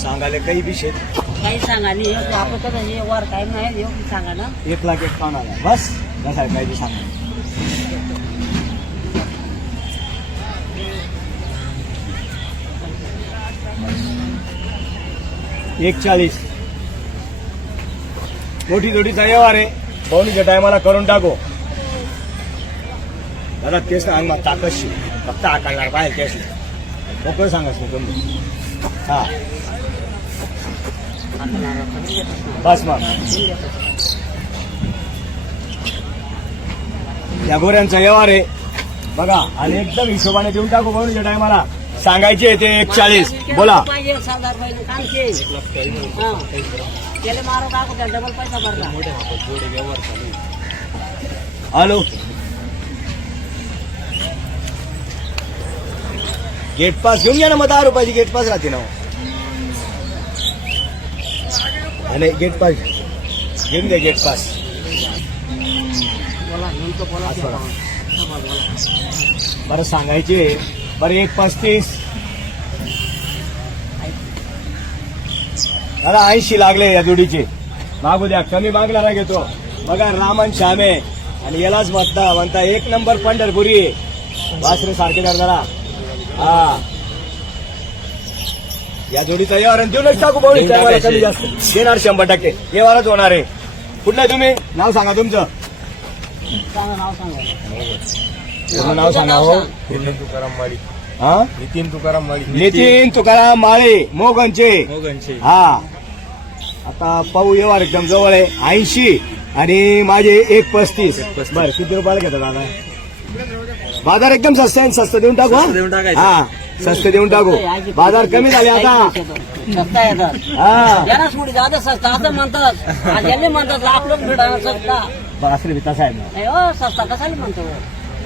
सांगायला काही विषय काही सांगा नाही आपण कसं हे वर टाइम नाही सांगा ना 1,51,000 बस जसा काही बी सांगा. $1,40 मोठी जोडीचा व्यवहार आहे. पाहुणीच्या टायमाला करून टाकू दादा. तेच ना मग ताकदशी फक्त आकारणार बाहेर तेच मोकळं सांगाच मी तुम्ही. हा बस मग या गोऱ्यांचा व्यवहार आहे बघा. आणि एकदम हिशोबाने देऊन टाकू पाहुणीच्या टायमाला. सांगायचे ते 1,40 बोला. हॅलो गेट पास घेऊन घ्या ना. मग 10 रुपयाची गेट पास राहते ना. आणि गेट पास घेऊन घ्या. गेट पास बरं सांगायचे. बरं 1,35 दादा. 80 लागले या जोडीचे. मागू द्या. कमी मागणारा घेतो बघा. रामन श्यामे आणि यालाच म्हणता 1 नंबर पंढरपुरी वासरे सारखे जरा. हा या जोडीचा व्यवहार देऊनच टाकू पाहुणे. कमी जास्त देणार 100% व्यवहारच होणार आहे. कुठलं तुम्ही नाव सांगा तुमचं. पूर्ण नाव सांगा हो. नितीन तुकाराम माळी. हा नितीन तुकाराम माळे मोगनचे. हा आता पाहू. व्यवहार एकदम जवळ आहे. 80 आणि माझे 1,35. बरं किती रुपयाला घेतात दादा. बाजार एकदम स्वस्त आहे. स्वस्त देऊन टाकू. हा स्वस्त देऊन टाकू. बाजार कमी झाले आता. असं म्हणतात आपलं भेटा सस्ता. असं बी तसा आहे ना. सस्ता कसा म्हणतो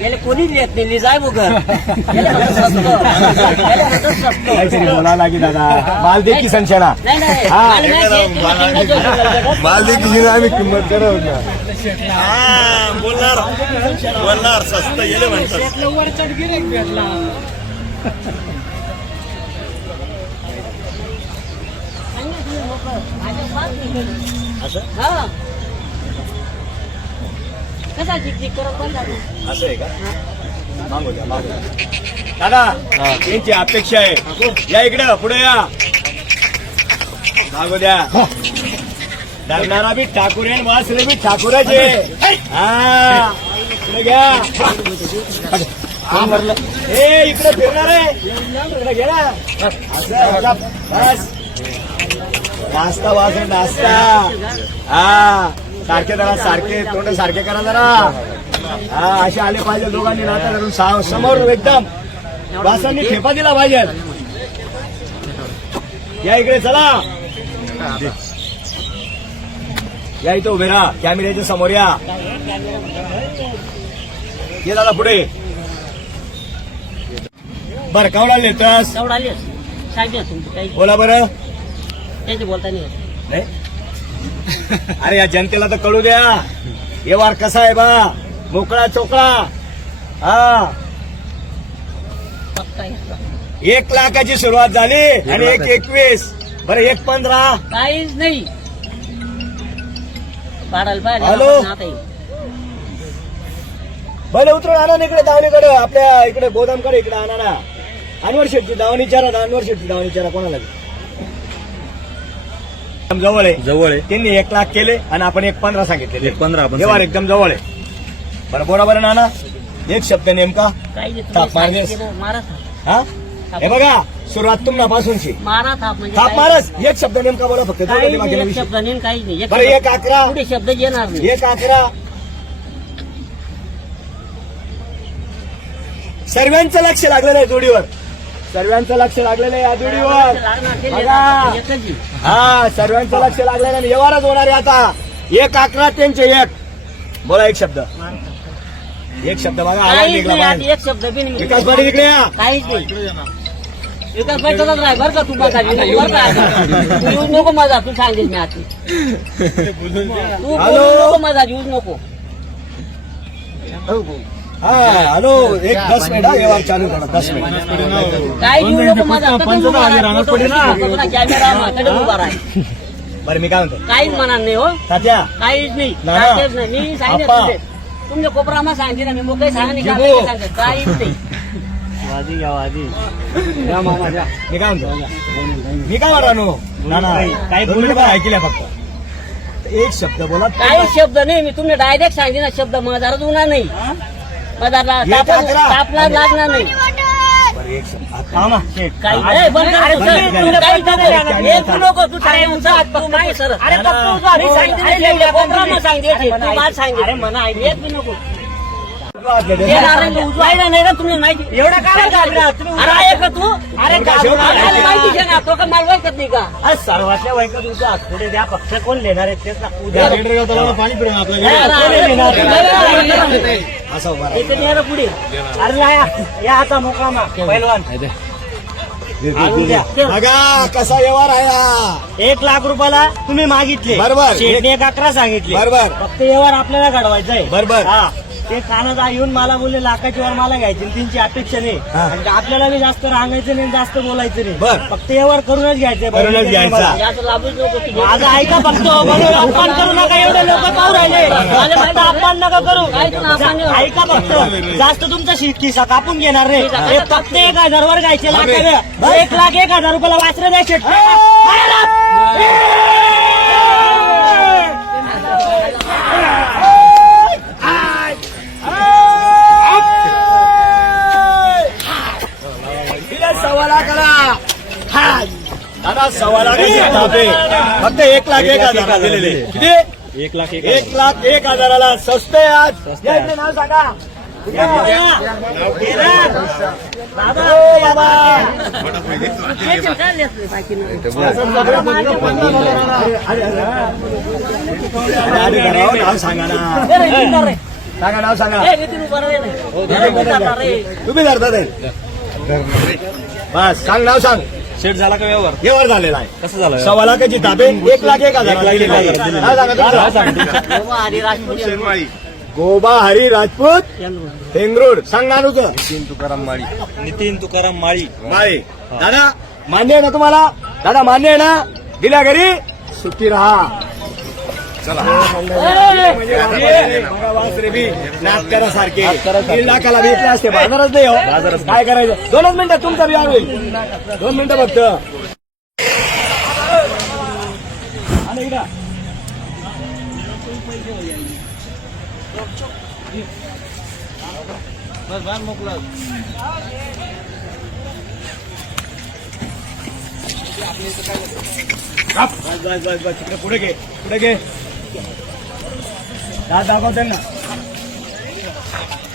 याला कोणीच येत नाही. जाय बघर काहीतरी बोलावं लागेल दादा. माल दे की संचना. माल देखील आम्ही किंमत करत बोलणार स्वस्त गेले म्हणतात. कसा जिक करत पण असं आहे का. मागू द्या मागू द्या दादा. यांची अपेक्षा आहे. या इकडे पुढे या. मागू द्या. धरणारा बी ठाकूर आहे. वासरे बी ठाकूराचे. हा इकडे घ्या. हे इकडे फिरणार आहे. इकडे घे ना. असं बस. नाश्ता वासरे नाश्ता. हा सारखे जरा सारखे तोंड सारखे करा जरा. हा असे आले पाहिजे दोघांनी. नाता धरून समोर एकदम वासांनी ठेपा दिला पाहिजे. या इकडे चला. या इथं उभे राहा. कॅमेऱ्याच्या समोर या. ये दादा पुढे. बरं केवढा लेतस. बोला बरं. त्यांची बोलता नाही. अरे या जनतेला तर कळू द्या. व्यवहार कसा आहे बा. मोकळा चोकळा. हा 1 लाखाची सुरुवात झाली आणि 1,21. बरं 1,15 काहीच नाही. पाडायला हॅलो. बरं उतरून आणा ना इकडे दावणीकडे. आपल्या इकडे गोदामकडे इकडे आणा ना. अनवर शेटची दावणी चारा. अनवर शेटची दावणी चारा कोणाला जवळ आहे. त्यांनी 1 लाख केले आणि आपण 1,15 सांगितले. 1,15 व्यवहार एकदम जवळ आहे. बरं बोला बरं नाना. एक शब्द नेमका. थाप मारनेस. हा हे बघा सुरुवात तुम्हापासूनची. थाप मारस. एक शब्द नेमका बोला फक्त. शब्द नेम काही नाही. बरं 1,11. पुढे शब्द येणार नाही. 1,11. सर्वांचं लक्ष लागलेलं आहे जोडीवर. सर्वांचं लक्ष लागलेलं आहे या जोडीवर. हा सर्वांचं लक्ष लागलेलं आहे. व्यवहारच होणार आहे आता. 1,11 त्यांचे 1. बोला एक शब्द. एक शब्द बघा. आवाज निघला बाहेर. एक शब्द बी नाही. विकास पाटील इकडे या. काहीच नाही. विकास पाटील नाही बरं का. तू बघा तू येऊ नको माझा. तू सांगेल मी आता. तू नको माझा येऊच नको. हाँ हॅलो एक 10 मिनिट हा व्यवहार चालू करा 10 मिनिट काय घेऊ नको माझा कॅमेरा माझ्याकडे उभा राहा. बरं मी काय म्हणतो काहीच म्हणणार नाही हो, तात्या काहीच नाही. ना, ना. काहीच नाही. मी सांगितलं आप्पा. तुमच्या कोपरामा सांगते ना, मी मग काही सांगा नाही का, जिगो. काही सांगते. काहीच नाही. मी काय म्हणतो मी काय म्हणा नो ना ना काही बोलले पण ऐकल्या फक्त एक शब्द बोला काही शब्द नाही. मी तुम्ही डायरेक्ट सांगते ना, शब्द मधारच होणार नाही. मधारला हे टाकरा. तापला लागणार नाही. बरं, एक शब्द आता ना शेठ. काही ए, बंद कर, बंद कर. तुला काही नको. एक नको, तू सांगितलं होतं, आज तू नाही सर. अरे, मी सांगितलं, तुला कोपरामा सांगितलं, तू मला सांगितलं. एक बी नको. ते नारायण उजवायला नाही ना, तुम्ही माहिती एवढा काय अरे ऐक तू. अरे माहिती आहे ना, तो का मला ऐकत नाही का? सर्वातल्या वैकत तुझा पुढे द्या पक्ष कोण लेणार आहे तेच ना उद्या पाणी पिऊन असं उभा राहा. इथे नेलं पुढे. अरे या आता मोकामा पहिलवान आणून द्या. बघा कसा व्यवहार आहे हा. 1 लाख रुपयाला तुम्ही मागितले, बरोबर. शेठने 11 सांगितले. बरोबर फक्त व्यवहार आपल्याला घडवायचा आहे. बरोबर. हा, ते कानाचा येऊन मला बोलले लाखाची वर मला घ्यायची, त्यांची अपेक्षा नाही. हा. आणि आपल्याला बी जास्त रांगायचं नाही, जास्त बोलायचं नाही. बर. फक्त व्यवहार करूनच घ्यायचंय. करूनच घ्यायचा. जास्त लाभूच नको तू. माझं ऐका फक्त. बरोबर, अपमान करू नका. एवढे लोक पाहू राहिले. फक्त अपमान नका करू. ऐका फक्त. जास्त तुमचा खिसा कापून घेणार नाही. हे फक्त 1,000 वर घ्यायचे. लाखाला 1,01,000 रुपयाला वाचलं द्या शेठ. सव्वा लाखाला दादा 1,15,000 फक्त 1,01,000 दिलेले. किती 1,01,000 स्वस्त आहे आज. या इकडे नाव सांगा. नाव सांगा ना. सांगा नाव सांगा. तुम्ही धरता बस सांग नाव सांग. शेट झाला का व्यवहार व्यवहार झालेला आहे. कसं झालं 1,15,000 लाखाची ताबे 1,01,000 नाव सांगा तुमचं. गोबा हरी राजपूत हेंगरोड सांग ना तुझं. नितीन तुकाराम माळी नितीन तुकाराम माळी माळे. दादा मान्य आहे ना तुम्हाला? दादा मान्य आहे ना? दिल्या घरी सुखी राहा. चला नाटकारा सारखे 1,00,000 लाखाला भेटले असते बाजारच नाही हो. काय करायचं 2 मिनिटं तुमचा बिहार होईल. 2 मिनिटं फक्त. आणि इकडं. बस तिकडे पुढे घे पुढे घे. दाद दाखवते ना.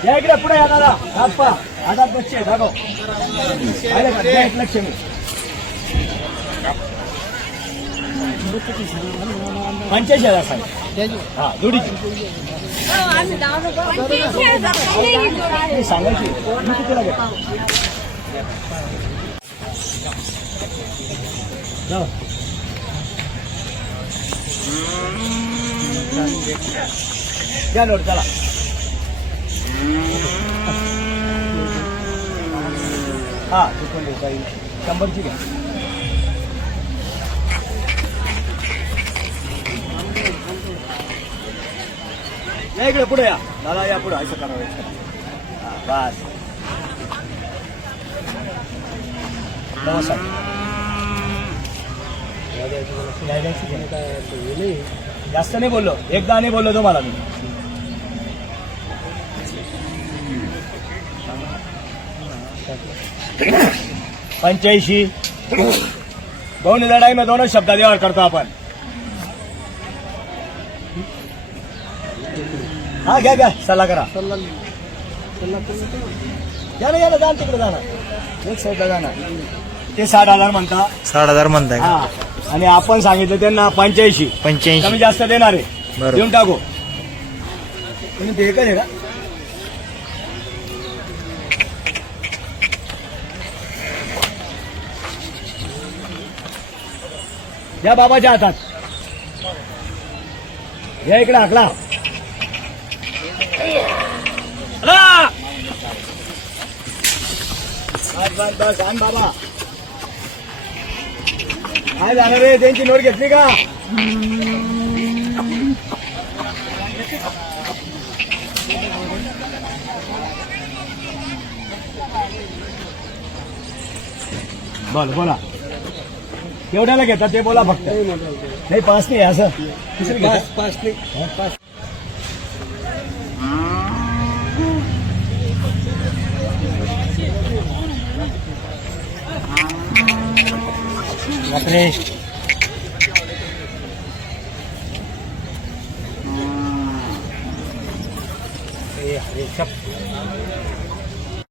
या इकडे पुढे या दादा. हात पा हातात बसचे दाखव. एक लक्ष्मी 85,000 सांग. हा जोडीची सांगायची. मी कितीला घे जाऊ. घ्या नोट चला. हा चुकून देऊ काही 100ची घ्या. या इकडे पुढे या दादा. या पुढे असं करावं. बस नमस्कार. जास्त नाही बोललो. एकदा नाही बोललो तुम्हाला मी. $85 दोन लढाई में दोनों शब्दात व्यवहार करतो आपण. हा घ्या घ्या सल्ला करा. या ना जाण तिकडे जाणार. एक साईडला जाणार. ते 60,000 म्हणता. 60,000 म्हणताय हा आणि आपण सांगितलं त्यांना 85 कमी जास्त देणार आहे. बरोबर. देऊन टाकू. तुम्ही ते एकच आहे का? या बाबाच्या हातात. या इकडे हाकला. बस आण बाबा. काय झालं रे, त्यांची नोट घेतली का? बोला केवढ्याला घेतात ते बोला फक्त. नाही 5 नाही असं 5 नाही. बापरे.